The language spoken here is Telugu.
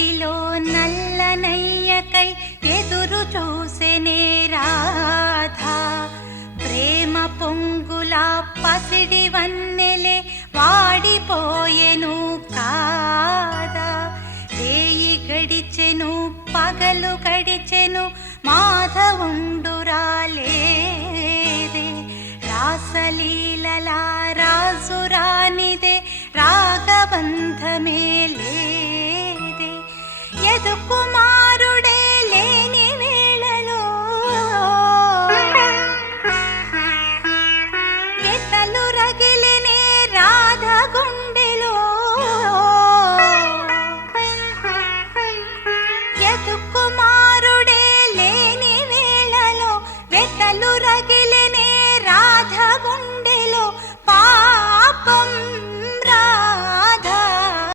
మదిలో నల్లనయ్యకై ఎదురు చూసెనే రాధా. ప్రేమ పొంగుల పసిడి వన్నెలే వాడిపోయెను కాదా. రేయి గడిచెను పగలు గడిచెను మాధవుండు రాలేదే. రాసలీలలా రాజు రానిదే రాగబంధమే